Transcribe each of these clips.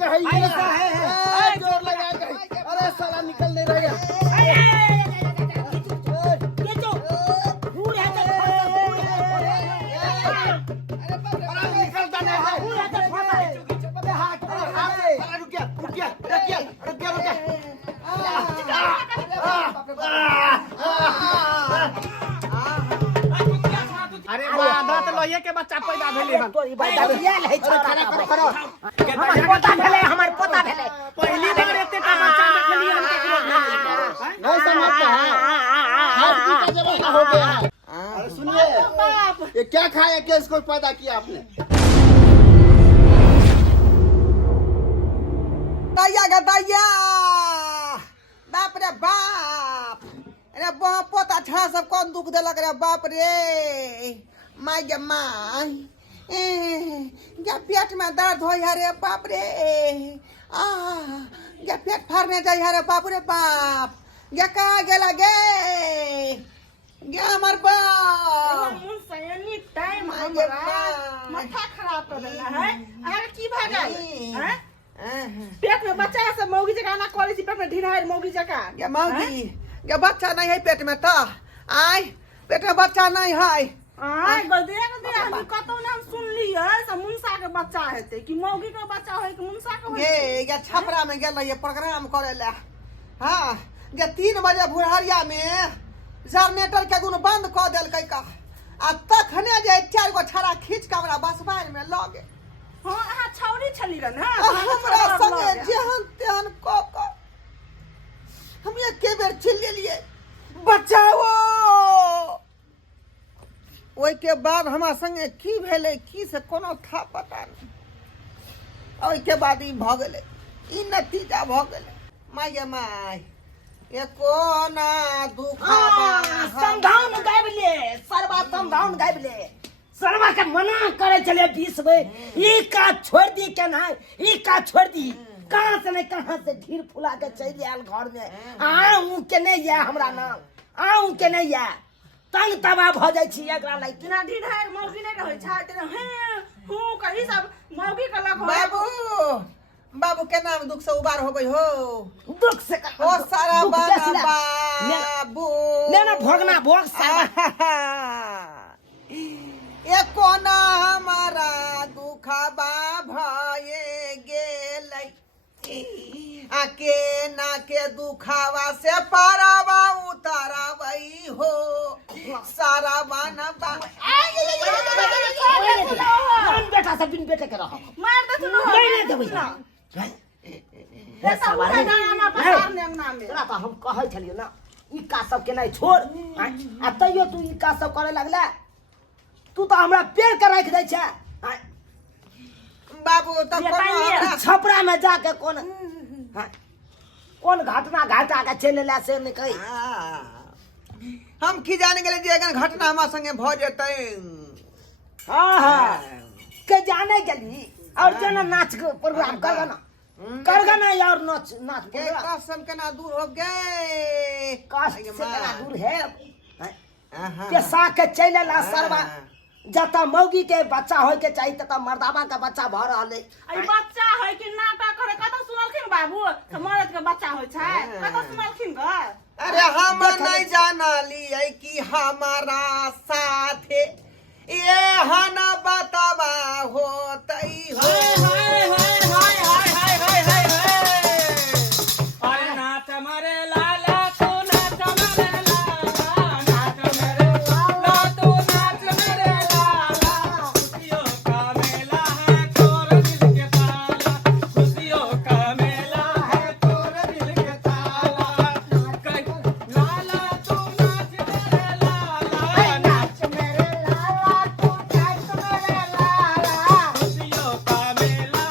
कही ऐसा है जोर लगा कही। अरे साला निकल नहीं रहा है। ये जो फूल है तो अरे निकलता नहीं है। फूल है तो फंसा है। अबे हाथ अरे रुक गया रुक गया रुक गया रुक गया रुक गया। अरे बाधा तो लोहिया के बच्चा पैदा भेले हन। तो ई बात ये ले खड़ा करो करो। हमर पोता भेले हमर पोता भेले पहली बार एते का बच्चा देखली हम केकरो भेले। नहीं समझता है। हाथ का जमाना हो गया है। अरे सुनिए ये क्या खाया क्या इसको पैदा किया आपने? दैया गदैया बाप रे बाप अरे बाप पोता छा सब कौन दुख देलक रे बाप रे माय गे माय क्या पेट में दर्द हो रे बाप रे क्या पेट फाड़ने जाए रे बाप रे बाप क्या कहाँ गेला गे हमार बाप मुन सयनी टाइम माय गे हमरा माथा खराब कर देला है। अरे की भागाई हैं? माय पेट में बच्चा से मौगी जका ना कॉलेज पेट में ढिढार मौगी जका। क्या मौगी क्या बच्चा नहीं है पेट में तो आय पेट में बच्चा नहीं है आय देख दे हम कतो नाम सुन लिए से मुनसा के बच्चा हेते कि मौगी के बच्चा होय कि मुनसा के होय। ये छपरा में गेल ये प्रोग्राम करे ला हाँ ये 3 बजे भुरहरिया में जनरेटर के गुण बंद कर देलकै का आ तखने जे 4 गो छड़ा खींच के हमरा बसबाइन में लगे हां अहा छौरी छली र ना हमरा संगे जेहन तेहन क हम ये के बेर छिल लेलिए बचाओ ओइ के बाद हमरा संगे की भेले की से कोनो था पता नहीं ओइ के बाद ई भ गेले ई नतीजा भ गेले माय ये कोना दुखाबा समझाउन गाबले सरवा समझाउन गाबले सरवा के मना करे चले 20 में ई का छोड़ दी के ना ई का छोड़ दी कहां से नहीं कहां से ढीर फुला के चल आयल घर में आऊ के नहीं या हमरा नाम आऊ के नहीं या तंग तबा भ जाय छी एकरा लाग बिना ढिढार मौगी नहीं रहै छै तेरे हे हूं कहि सब मौगी के लग बाबू के नाम दुख से उबार हो गई हो दुख से ओ सारा बाबू लेना भोगना भोग सारा ये कोना हमारा दुखबा भये गेलै आके ना के दुखावा से पारावा उतारावई हो सारा बनबा कौन बेटा से बिन बेटे के रहो मार दे तू नहीं देबै ए सब ना ना पसार ने नाम में तोरा तो हम कहै छलियो ना ई का सब के नहीं छोड़ आ तइयो तू ई का सब करे लगला तू तो हमरा पेड़ के रख दै छै बाबू तो कोनो छपरा में जाके कौन घटना घटा के चले ला से नहीं कही हम की जान गेले जे अगर घटना हमरा संगे भ जेतै हां हां के जाने गेली और जना नाच के प्रोग्राम करगा ना यार नाच नाच के कसम के ना दूर हो गए काश से कना दूर है के सा के चले ला सरवा जता मौगी के बच्चा होय के चाहिए तता मर्दावा का बच्चा भ रहले आई बच्चा है कि नाटक करे कत सुनलखिन बाबू त मरद के बच्चा होय छै कत सुनलखिन ग अरे हम नहीं जानली है कि हमारा साथे ये हना बतावा होतई हो अरे नाच मरे लाला तू नाच मरे लाला नाच मेरे लाला तू नाच मेरे लाला खुशियों का मेला है तोर दिल के ताला खुशियों का मेला है तोर दिल के ताला लाला तू नाच मेरे लाला नाच मेरे लाला तू नाच मेरे लाला खुशियों का मेला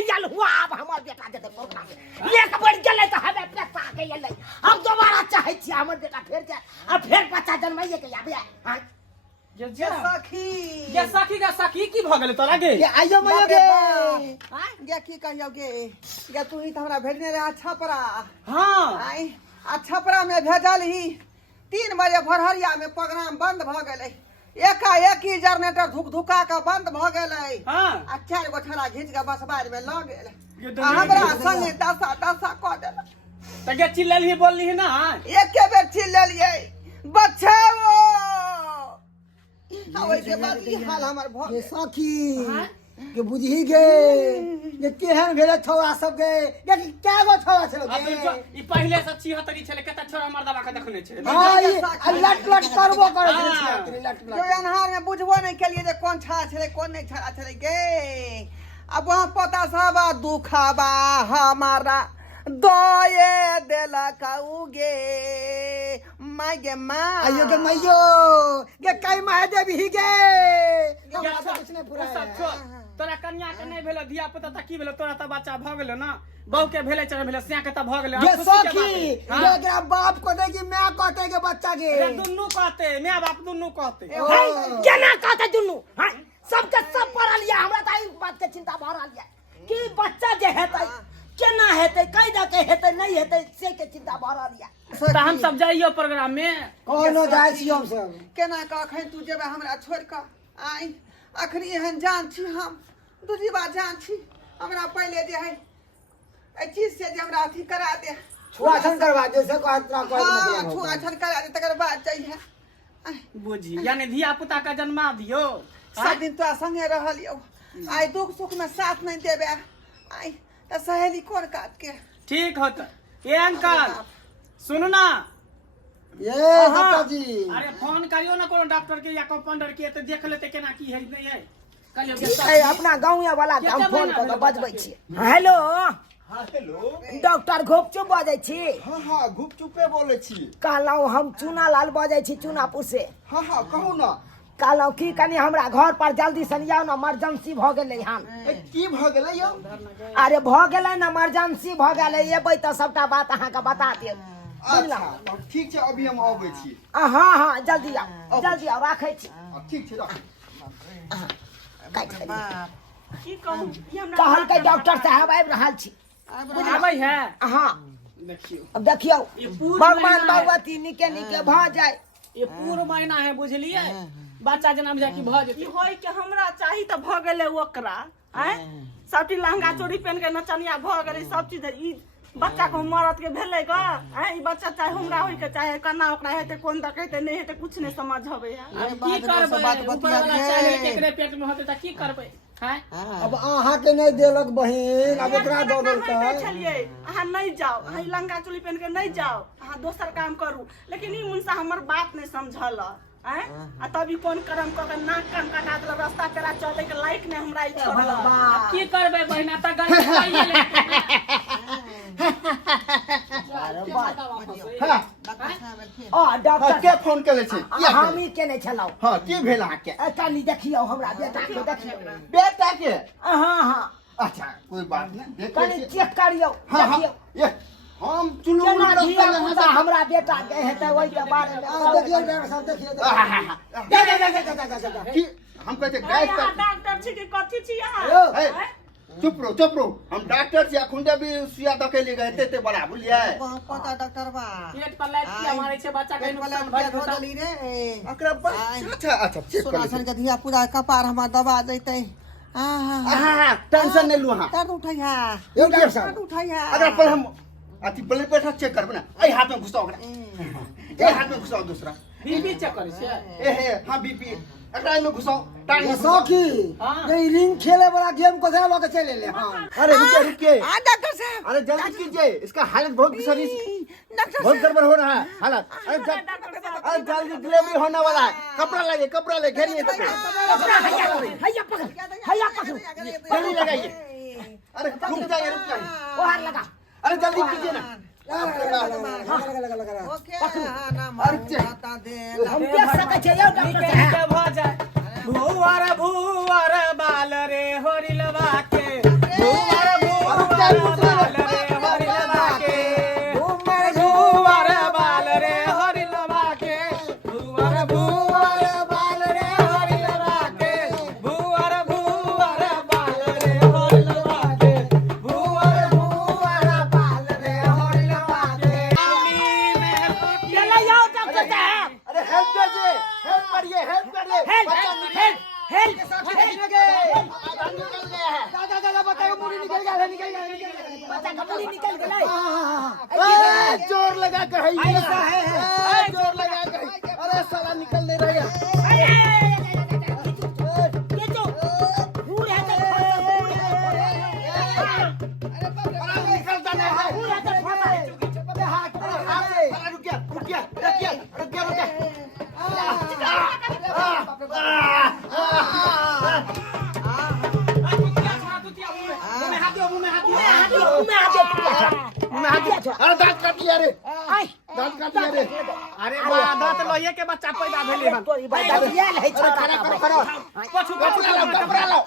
आयल हुआ अब हमर बेटा जेते कोठा में एक बार गेलै त हमे पैसा के एलै हम दोबारा चाहै छी हमर बेटा फेर जाय आ फेर बच्चा जन्माइए के आबे हां ये सखी ये सखी का सखी की भ गेलै तोरा गे ये आइयो मयो गे ये की कहियो गे ये तू ही त हमरा भेजने रहा छपरा हां आई आ छपरा में भेजल ही 3 बजे भोरहरिया में प्रोग्राम बंद भ गेलै एकाएक ही जनरेटर धुक-धुका के बंद भ गेलै हां आ 4 गो ठेला घींच के बस बाहर में ल गेल आ हमरा संगे दसा क देला त गे चिल्लली बोलली ना एके बेर चिल्ललियै बचाओ आ ओइ के बाद ई हाल हमर भ ये सखी के बुझही गे ये केहन भेले छौरा सब गे ये क्या गो छौरा छलो गे ई पहिले से 76 छले केता छोरा मर्दवा के देखने छै हां ई लट लट करबो करे छै लट जो अनहार में बुझबो नहीं केलिए जे कोन छा छले कोन नहीं छा छले गे अब वहां पता सब दुखाबा हमारा दये देला काउगे माय गे मां आइयो गे मैयो गे कई माय देबी गे कुछ नहीं पूरा तोरा कन्या के नहीं भेलो धिया पुता त की भेलो तोरा त बच्चा भ गेलो ना बहू के भेले चढ़ भेले सिया के त भ गेले ये सखी ये गे बाप को दे कि मैं कहते के बच्चा के रे दुन्नु कहते माय बाप दुन्नु कहते केना कहते दुन्नु हां सबके सब पढ़ा लिया हमरा त ई बात के चिंता भ रहल है कि बच्चा जे हेतै केना हेतै कैदा के हेतै नहीं हेतै से के चिंता भ रहल है त हम सब जाइयो प्रोग्राम में कोनो जाय छी हम सब केना का अखन तू जेबे हमरा छोड़ के आई अखनी एहन जान छी हम दूजी बात जान छी हमरा पहले जे है ए चीज से जे हमरा अथी करा दे छुआछन करवा दे से कहत हां छुआछन करा दे तकर बाद चाहिए बुझी यानी धिया पुता का जन्मा दियो सब दिन तो संगे रहलियो आई दुख सुख में साथ नहीं देबे आई त सहेली कोन काट के ठीक होत ए अंकल सुनो ना ये हटा जी अरे फोन करियो ना कोनो डॉक्टर के या कंपाउंडर के त देख लेते केना की है नहीं है कलियो ए अपना गांवया वाला के हम फोन क के बजबै छी हेलो हां हेलो डॉक्टर घोपचुप बजै छी हां गुपचुपे बोले छी कहलौ हम चूना लाल बजै छी चूनापुर से हां कहू ना कहलौ की कनी हमरा घर पर जल्दी सनियाओ ना इमरजेंसी भ गेलै हन की भ गेलै यौ अरे भ गेलै ना इमरजेंसी भ गेलै एबै त सबटा बात अहाँ के बता देब अच्छा ठीक छै अभी हम आबै छी हां हां जल्दी आओ राखै छी ठीक छै राख की कहूं ई हमरा कहल के डॉक्टर साहब आबि रहल छी आबै है हां देखियो अब देखियो ये पूर्ण भगवान महीना है। भगवती निके निके भ जाए ये पूरा महीना है बुझलिए बच्चा जन्म जाय की भ ई जेतै होय के हमरा चाही त भ गेलै ओकरा हैं सब चीज लहंगा चोरी पहन के नचनिया भ गेलै सब चीज ई बच्चा को मरद के भेलै ग हैं ई बच्चा चाहे हमरा होय के चाहे कना ओकरा हेतै कोन दकैते नहीं हेतै कुछ नहीं समझ हबे है की करबै ऊपर वाला चाहे केकरे पेट में होतै त की करबै हैं अब अहाँ के नहीं देलक बहिन अब ओकरा दो देल छलिए अहाँ नहीं जाओ अहाँ लंगा चोली पहन के नहीं जाओ अहाँ दोसर काम करू लेकिन ई मुंसा हमर बात नहीं समझल हैं आ तभी कोन करम क के नाक कान कटा देल रास्ता पेरा चले के लायक नहीं हमरा ई छोड़ल की करबै बहिना त गलत कइले डॉक्टर के फोन केले छी हम ही केने छलौ हां की भेल अहाँ के कनी देखियो हमरा बेटा के देखियो बेटा के हां हां अच्छा कोई बात नहीं देख कनी चेक करियो हां हां देखियो ये हम चुलू केना धिया पुता हमरा बेटा के हेतै ओइ के बारे में सब देखियो की हम कहते गाइड यहाँ कर डॉक्टर छी कि कथी छी यहाँ ए, चुप रहो हम डॉक्टर से खुंडे भी सुइया दके गए थे बड़ा बुझलिए पता डॉक्टर बा पेट पर लाइट किया मारे छै बच्चा के नुकसान भ हो जेतै जली रे अकरा अच्छा अच्छा चेक कर सोनासन के धिया पूरा कपार हमरा दबा देते हां टेंशन नहीं लू हां दर्द उठैया ये डॉक्टर दर्द साहब उठैया अगर पर हम अति ब्लड प्रेशर चेक करबे ना ए हाथ में घुसाओ ओकरा ए हाथ में घुसाओ दूसरा बीपी चेक करे छै ए हां बीपी एकरा में घुसाओ टांग में घुसाओ। सौखी ये रिंग खेले वाला गेम को खेलवा के चले ले हां अरे रुकिए डॉक्टर साहब अरे जल्दी कीजिए इसका हालत बहुत शरीर डॉक्टर बहुत गड़बड़ हो रहा है हालत अरे जल्दी डिलीवरी होने वाला है कपड़ा ले घेरिए तो हैया पकड़ जल्दी लगाइए अरे रुक जाइए ओहार लगा अरे जल्दी कीजिए ना लगा ओके ना माता दे हम देख सकै छै यौ डॉक्टर साहब के भ जाय भुवर भुवर बाल रे होरिलवा के भुवर बच्चा का मुड़ी निकल गई। जोर लगा के है ये। ऐसा है। जोर लगा के है। अरे साला निकल नहीं रहा है। ये तो भूल है तो अरे निकलता नहीं है। भूल है तो फंसा है। अरे रुकिया रुकिया रुकिया रुकिया रुकिया। अरे दांत काट लिया रे। दांत काट लिया रे। अरे दांत लोहे के बच्चा पैदा भेले हन तोरी बता दिया ले अरे खड़ा करो खड़ा। पछू कपड़ा लाओ कपड़ा लाओ।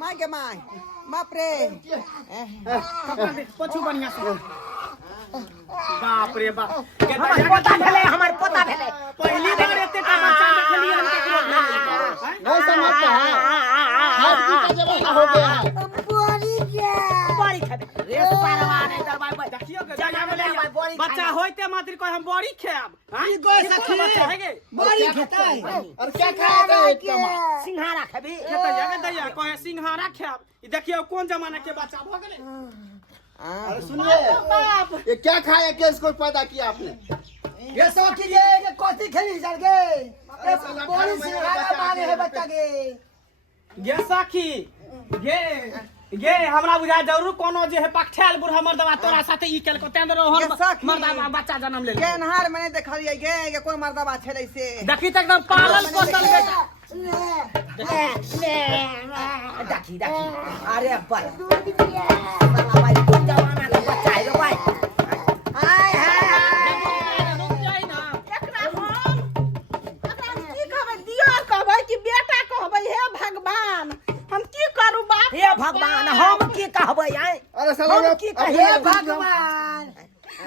माय के माय बाप रे पछू बढ़िया से बाप रे बाप हमार पोता भेले हमार पोता भेले। पहली बार एते का बच्चा देखलिए हम केकरो नहीं समझता है। हाथ की का जमाना हो गया है। बड़ी खाबे रे पारवा नहीं दरबार भाई देखियो के बच्चा होइते मात्र कोई हम बड़ी खाब हां बच्चा है गे बड़ी खाता है। और क्या खाएगा एक कमा। सिंघारा खाबे खेता जगह दैया कोई सिंघारा खाब ई देखियो कौन जमाना के बच्चा भ गेले अरे सुनिए ये क्या खाया क्या इसको पैदा किया आपने। ये सो कीजिए ये कोती खेली चल गए अरे साला बड़ी सिंघारा मारे है बच्चा के। गे सखी गे गे हमरा बुझा जरूर कोनो जे है पकठैल बुढ़ा मर्दवा तोरा साथे ई केल को तेंद रहो गे सखी। मर्दवा बच्चा जन्म ले के नहार मैंने देखलिए गे कोन मर्दबा छले से देखी त एकदम पालल पोसल बेटा देखी देखी अरे भाई साला भाई कौन जमाना का बच्चा है रे भाई। हाय हाय रुक जाई ना एकरा हम की कहबै दियर कहबै कि बेटा कहबै हे भगवान हम की करू बाप हे भगवान हम की कहबै आए अरे साला हम की कहिए भगवान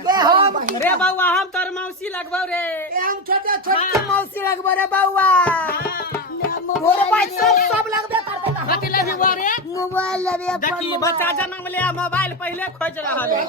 बे हम रे बउआ हम तोर मौसी लगबौ रे हम छोटे छोटे मौसी लगबो रे बउआ मोर भाई सब लगबे करते ना कथि लेबी बुआ रे मोबाइल लेबे देखी बच्चा जन्म ले मोबाइल पहले खोज रहल है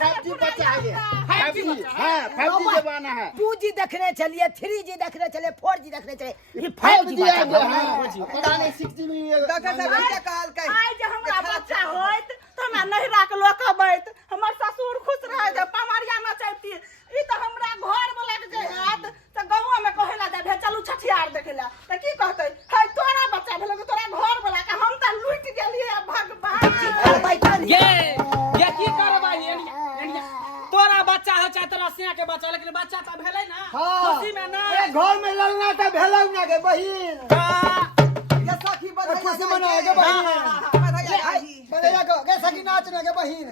5G बच्चा है ये। 5G हाँ 5G जमाना है। 2G देखने चलिए 3G देखने चले 4G देखने चले ये 5G 5G आ गया बच्चा है। पता नहीं 6G में ये डॉक्टर साहब क्या कहल के आइ जे हमरा बच्चा होइत त हमरा नहिरा के लोक कहबैत हमर ससुर खुश रहे जे पमरिया नचैती ई त हमरा घर वाला के जे हाथ त गांव में कहेला जे भे चलू छठियार देखेला त की कहतै है तोरा बच्चा भेल तोरा घर वाला के हम त लुट गेलिए भगवान ये की करबै एनिया तोरा बच्चा हो चाहे तोरा सिया के बच्चा लेकिन बच्चा त भेलै ना खुशी में ना घर में लड़ना तो भेलौ ना के बहिन ये सखी बधाई खुशी मनाओ के बहिन बधाई को के सखी नाच ना के बहिन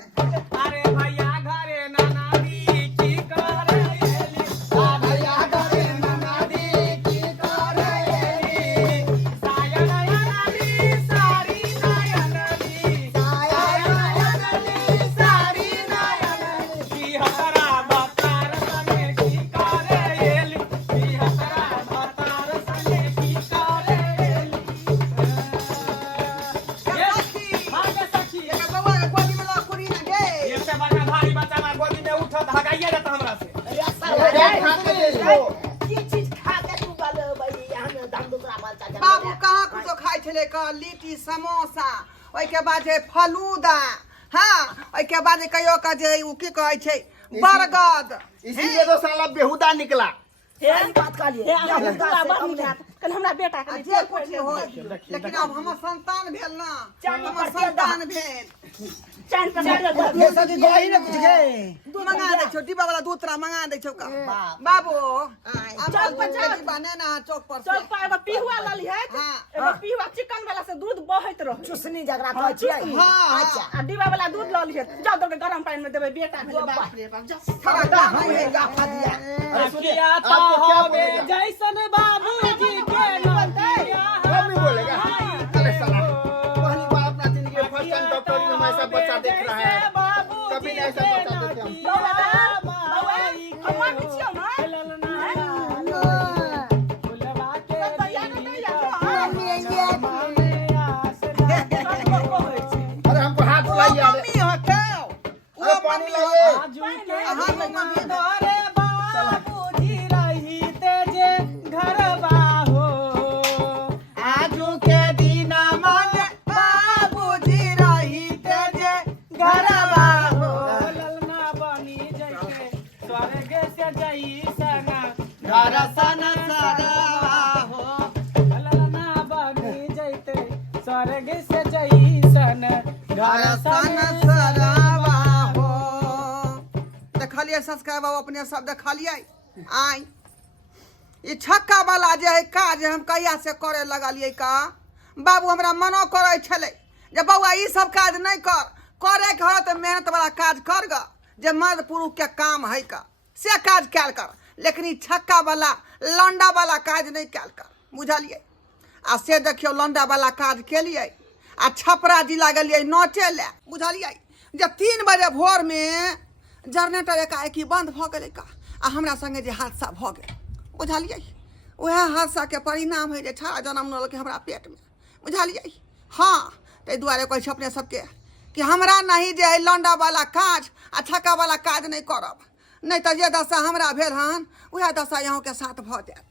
अरे भैया घरे नाना दी की करे आ भैया घरे नाना दी की करे साया नयना दी सारी नयना दी साया नयना दी सारी नयना की हतरा बतार सने की करे की हतरा बतार सने की करे ये भागे सखी के बउआ के गोदी में ला कुरी ना गे ये से बड़का भारी बच्चा मार गोदी में उठत हगाइए जाता हमरा से क्या खा के दे इसको। की चीज खा के तू गल भाई यहां में दाम दूसरा बच्चा बाबू कहाँ कुछो खाइ छले क लिट्टी समोसा ओइ के बाद जे फलूदा हाँ ओइ के बाद कहियो का जे उ की कहै छै बरगद इसीलिए तो साला बेहुदा निकला। सही बात कहलिए हे हमरा बड़ निक कल हमरा बेटा के जे कुछ हो लेकिन अब हमर संतान भेल ना हमर संतान भेल चैन पे ये सखी गोही ने कुछ के मंगा दे छो डिब्बा वाला दूतरा मंगा दे छो का बाबू चौक पर डिब्बा ने ना चौक पर से चल पर एगो पिहुआ लली है हाँ। एगो पिहुआ चिकन वाला से दूध बहैत रहो चुसनी जगरा कहै छियै हाँ अच्छा आ डिब्बा वाला दूध लली है जाओ तो गरम पानी में देबे बेटा भेले बाप रे बाप जाओ थोड़ा दाम है गाफा दिया अखिया तो आपको क्या होवे बोलेगा? जैसन बाबूजी के नदिया वो भी बोलेगा। अरे साला पहली बार अपना जिंदगी में फर्स्ट टाइम डॉक्टरी में ऐसा बच्चा देख रहा है। कभी नहीं ऐसा बच्चा देखे हम। हमर छियो ना अरे हमको हाथ बुलाइए। अरे मम्मी हो के अरे पानी लाइए। अहाँ तो मम्मी घरे बाबूजी रही तेजे घर बाहो आजू के दिन मांगे बाबूजी रही ते जे दर्शन सरावा हो। देखलिए संस्कार बाबू अपने सब देखलिए। आई ये छक्का वाला जे है काज हम कहिया से करे लगलिए का बाबू हमरा मनो करे छले जे बउआ ई सब काज नहीं करे के हो तो मेहनत वाला काज कर ग जे मर्द पुरुष के काम है का से काज कैल कर, लेकिन ई छक्का वाला लंडा वाला काज नहीं कैल कर, बुझलिए। आ से देखियो लंडा वाला काज के लिए आ छपरा जिला गेलिए नोचे ले, बुझलिए। जब 3 बजे भोर में जनरेटर एकाएकी बंद भ गेलै का आ हमरा संगे जे हादसा भ गेल, बुझलिए। वह हादसा के परिणाम है जे छाड़ा जन्म न लेके हमरा पेट में, बुझलिए। हाँ ताहि दुआरे कहै छै अपने सबके कि हमरा नहीं जे है लंडा वाला काज आ छक्का वाला काज नहीं करब, नहीं तो जे दशा हमरा भेल हन वह दशा यहाँ के साथ भ जायत।